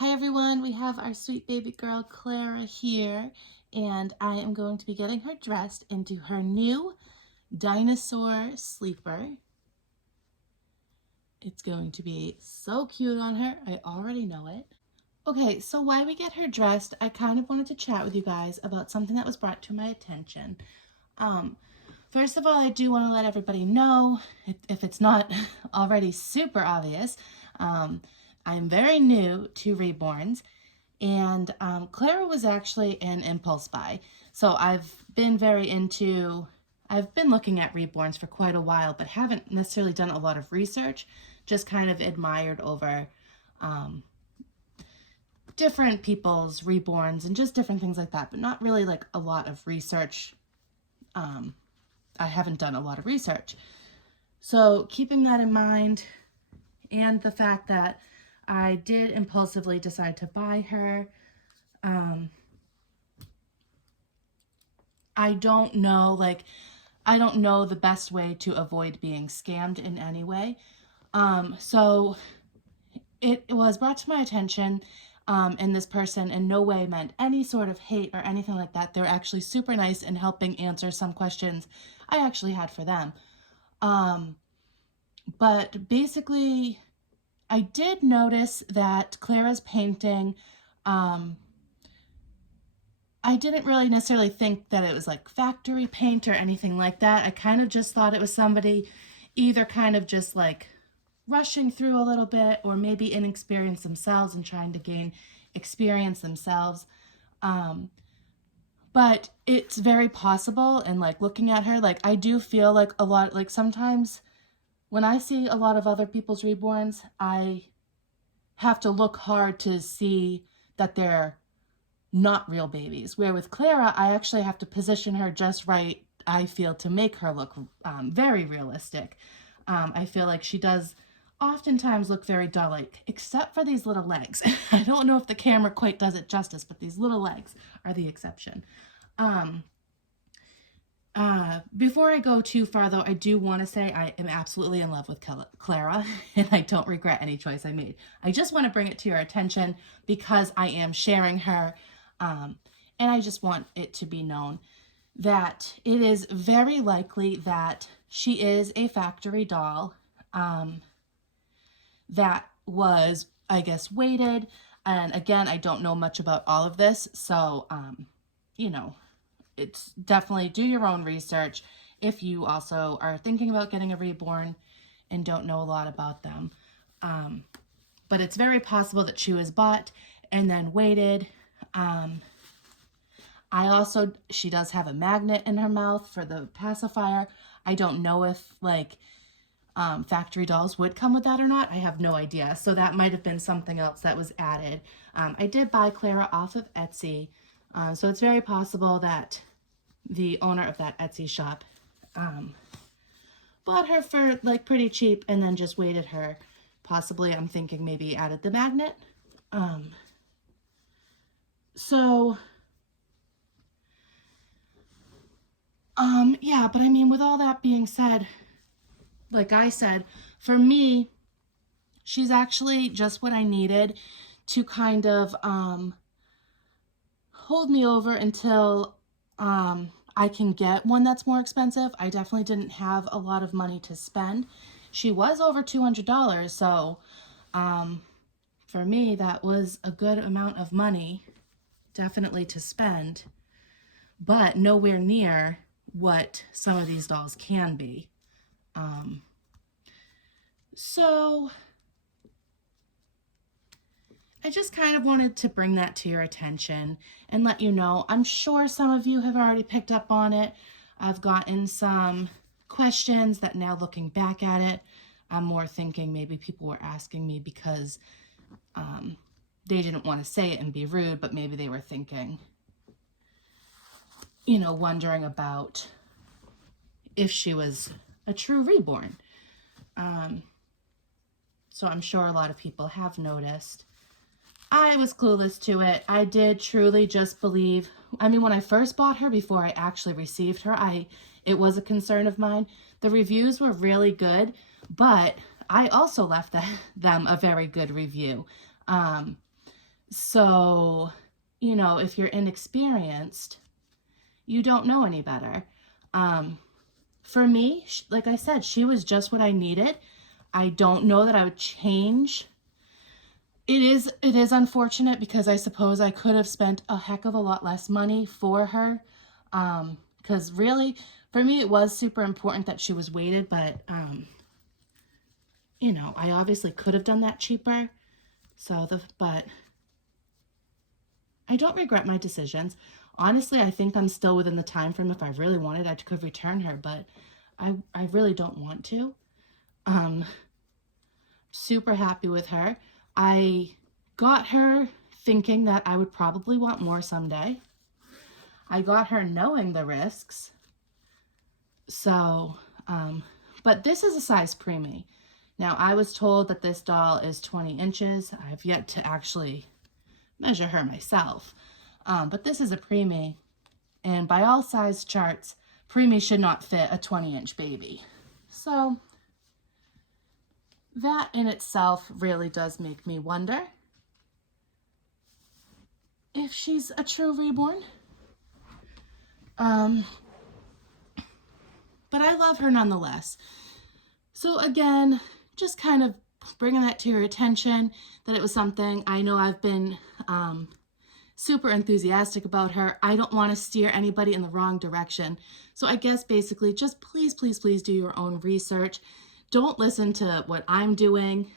Hi everyone, we have our sweet baby girl Clara here, and I am going to be getting her dressed into her new dinosaur sleeper. It's going to be so cute on her, I already know it. Okay, so while we get her dressed, I kind of wanted to chat with you guys about something that was brought to my attention. Um, First of all, I do want to let everybody know, if it's not already super obvious, I'm very new to Reborns. And Clara was actually an impulse buy. So I've been looking at Reborns for quite a while, but haven't necessarily done a lot of research, just kind of admired over um, different people's Reborns and just different things like that, but not really like a lot of research. I haven't done a lot of research. So keeping that in mind, and the fact that I did impulsively decide to buy her, I don't know, I don't know the best way to avoid being scammed in any way. So it was brought to my attention, and this person in no way meant any sort of hate or anything like that. They're actually super nice in helping answer some questions I actually had for them. But basically, I did notice that Clara's painting, I didn't really necessarily think that it was like factory paint or anything like that. I kind of just thought it was somebody either kind of just like rushing through a little bit, or maybe inexperienced themselves and trying to gain experience themselves. But it's very possible, and like looking at her, like I do feel like a lot, like sometimes when I see a lot of other people's reborns, I have to look hard to see that they're not real babies. Where with Clara, I actually have to position her just right, I feel, to make her look very realistic. I feel like she does oftentimes look very doll-like, except for these little legs. I don't know if the camera quite does it justice, but these little legs are the exception. Before I go too far, though, I do want to say I am absolutely in love with Clara, and I don't regret any choice I made. I just want to bring it to your attention because I am sharing her, and I just want it to be known that it is very likely that she is a factory doll that was, I guess, weighted. And again, I don't know much about all of this, so, you know, it's definitely do your own research if you also are thinking about getting a reborn and don't know a lot about them. But it's very possible that she was bought and then weighted. She does have a magnet in her mouth for the pacifier. I don't know if factory dolls would come with that or not. I have no idea. So that might have been something else that was added. I did buy Clara off of Etsy. So it's very possible that the owner of that Etsy shop bought her for like pretty cheap and then just weighted her. Possibly, I'm thinking maybe added the magnet. Yeah, but I mean, with all that being said, like I said, for me, she's actually just what I needed to kind of hold me over until I can get one that's more expensive. I definitely didn't have a lot of money to spend. She was over $200, so for me, that was a good amount of money, definitely to spend, but nowhere near what some of these dolls can be. So I just kind of wanted to bring that to your attention and let you know. I'm sure some of you have already picked up on it. I've gotten some questions that now looking back at it, I'm more thinking maybe people were asking me because they didn't want to say it and be rude, but maybe they were thinking, wondering about if she was a true reborn. So I'm sure a lot of people have noticed. I was clueless to it. I did truly just believe, when I first bought her, before I actually received her, it was a concern of mine. The reviews were really good, but I also left them a very good review. So, you know, if you're inexperienced, you don't know any better. For me, like I said, she was just what I needed. I don't know that I would change. It is unfortunate because I suppose I could have spent a heck of a lot less money for her. Because really, for me, it was super important that she was weighted, but, you know, I obviously could have done that cheaper. But I don't regret my decisions. Honestly, I think I'm still within the time frame. If I really wanted, I could return her, but I really don't want to. Super happy with her. I got her thinking that I would probably want more someday. I got her knowing the risks. So, but this is a size preemie. Now, I was told that this doll is 20 inches. I have yet to actually measure her myself. But this is a preemie. And by all size charts, preemie should not fit a 20-inch baby. So that in itself really does make me wonder if she's a true reborn. But I love her nonetheless. So again, just kind of bringing that to your attention, that it was something I know I've been super enthusiastic about her. I don't want to steer anybody in the wrong direction. So I guess basically just please, please, please do your own research. Don't listen to what I'm doing.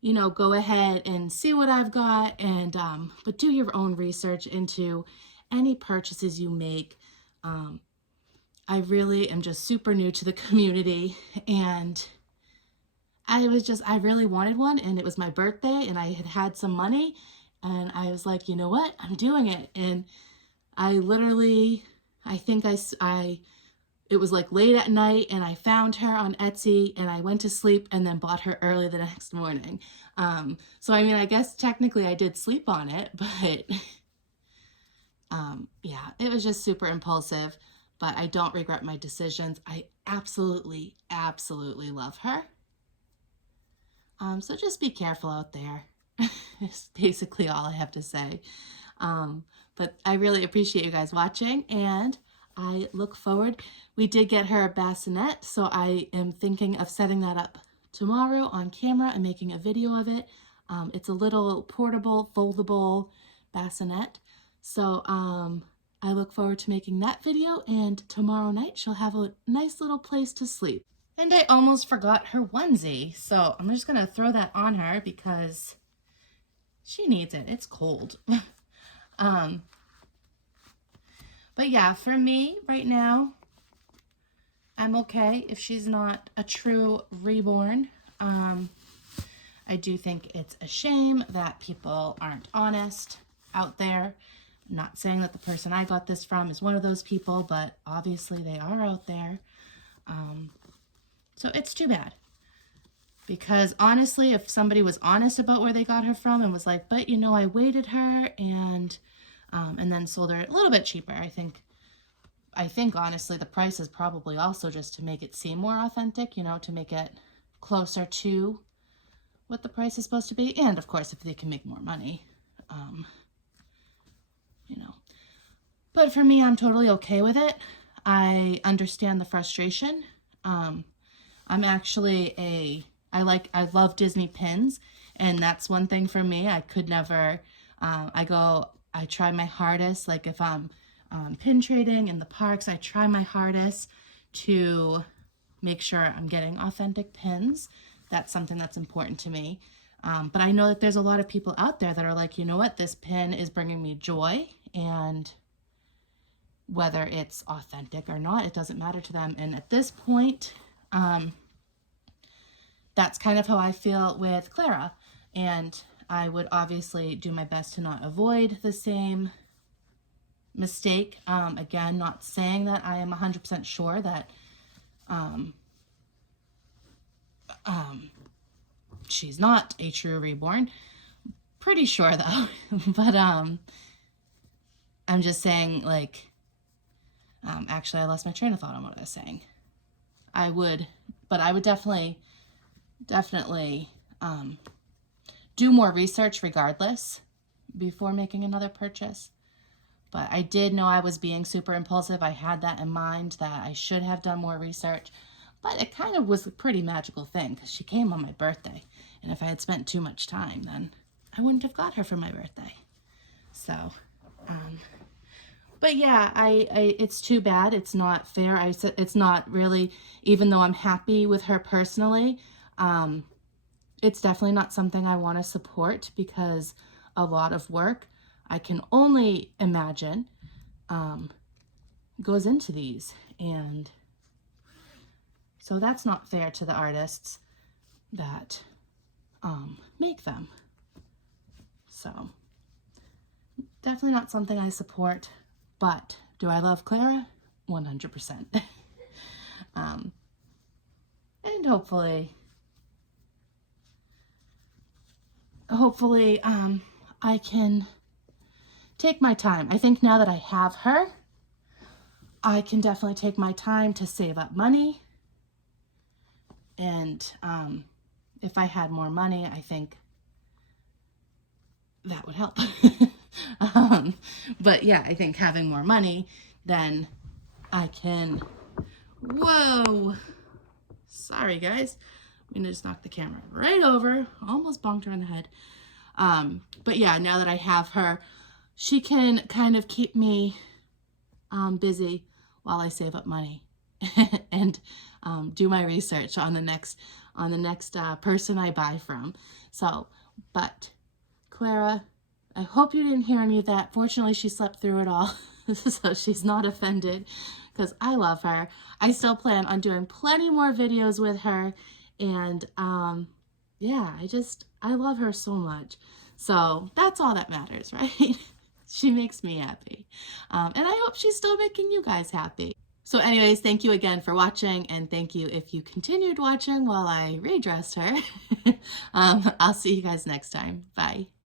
You know, go ahead and see what I've got, and but do your own research into any purchases you make. I really am just super new to the community, and I really wanted one, and it was my birthday, and I had some money, and I was like, you know what, I'm doing it. And I literally, I think it was like late at night, and I found her on Etsy, and I went to sleep and then bought her early the next morning. So I mean, I guess technically I did sleep on it, but yeah, it was just super impulsive, but I don't regret my decisions. I absolutely, absolutely love her. So just be careful out there. It's basically all I have to say. But I really appreciate you guys watching, and I look forward. We did get her a bassinet, so I am thinking of setting that up tomorrow on camera and making a video of it. It's a little portable, foldable bassinet. So I look forward to making that video, and tomorrow night she'll have a nice little place to sleep. And I almost forgot her onesie, so I'm just going to throw that on her because she needs it. It's cold. But yeah, for me right now, I'm okay if she's not a true reborn. I do think it's a shame that people aren't honest out there. I'm not saying that the person I got this from is one of those people, but obviously they are out there. So it's too bad. Because honestly, if somebody was honest about where they got her from and was like, but you know, I weighted her and then sold her a little bit cheaper, I think honestly the price is probably also just to make it seem more authentic, you know, to make it closer to what the price is supposed to be. And of course, if they can make more money, you know. But for me, I'm totally okay with it. I understand the frustration. I'm actually I love Disney pins, and that's one thing for me. I could never, I try my hardest, like if I'm pin trading in the parks, I try my hardest to make sure I'm getting authentic pins. That's something that's important to me. But I know that there's a lot of people out there that are like, you know what, this pin is bringing me joy, and whether it's authentic or not, it doesn't matter to them. And at this point, that's kind of how I feel with Clara. And I would obviously do my best to not avoid the same mistake. Again, not saying that I am 100% sure that she's not a true reborn. Pretty sure though. But I'm just saying, like, actually I lost my train of thought on what I was saying. I would definitely do more research regardless before making another purchase. But I did know I was being super impulsive. I had that in mind, that I should have done more research. But it kind of was a pretty magical thing because she came on my birthday. And if I had spent too much time, then I wouldn't have got her for my birthday. So, but yeah, it's too bad. It's not fair. It's not really, even though I'm happy with her personally, it's definitely not something I want to support because a lot of work, I can only imagine, goes into these. And so that's not fair to the artists that make them. So definitely not something I support, but do I love Clara? 100%. And hopefully I can take my time. I think now that I have her, I can definitely take my time to save up money. And if I had more money, I think that would help. But yeah, I think having more money, then I can, whoa, sorry guys. I'm gonna just knock the camera right over, almost bonked her in the head. But yeah, now that I have her, she can kind of keep me busy while I save up money and do my research on the next person I buy from. So, but Clara, I hope you didn't hear any of that. Fortunately, she slept through it all, so she's not offended because I love her. I still plan on doing plenty more videos with her, and yeah, I love her so much. So that's all that matters, right? She makes me happy. And I hope she's still making you guys happy. So anyways, thank you again for watching, and thank you if you continued watching while I redressed her. I'll see you guys next time. Bye.